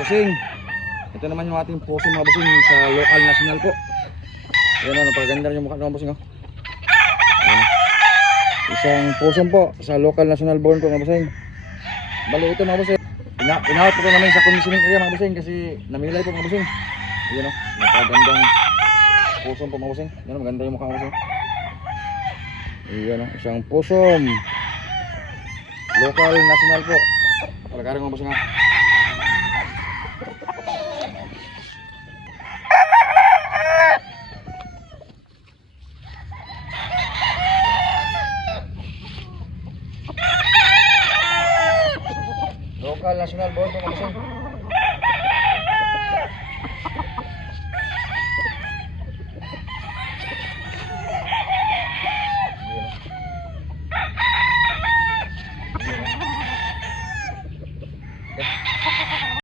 bossing. Ito naman yung ating puso mga bossing sa local national po. Ayan o, napakaganda rin yung mukha mga bossing o. Ayan. Isang puso po sa local national born po mga bossing. Bali ito mga bossing, inawat po namin sa conditioning area mga bossing kasi namilay po mga bossing. Ayan o, napakagandang puso po mga bossing. Ayan o, maganda yung mukha mga bossing. Ayan o, isang pusom local national po. Palagaring mga bossing ha. Local national born po mga bossing.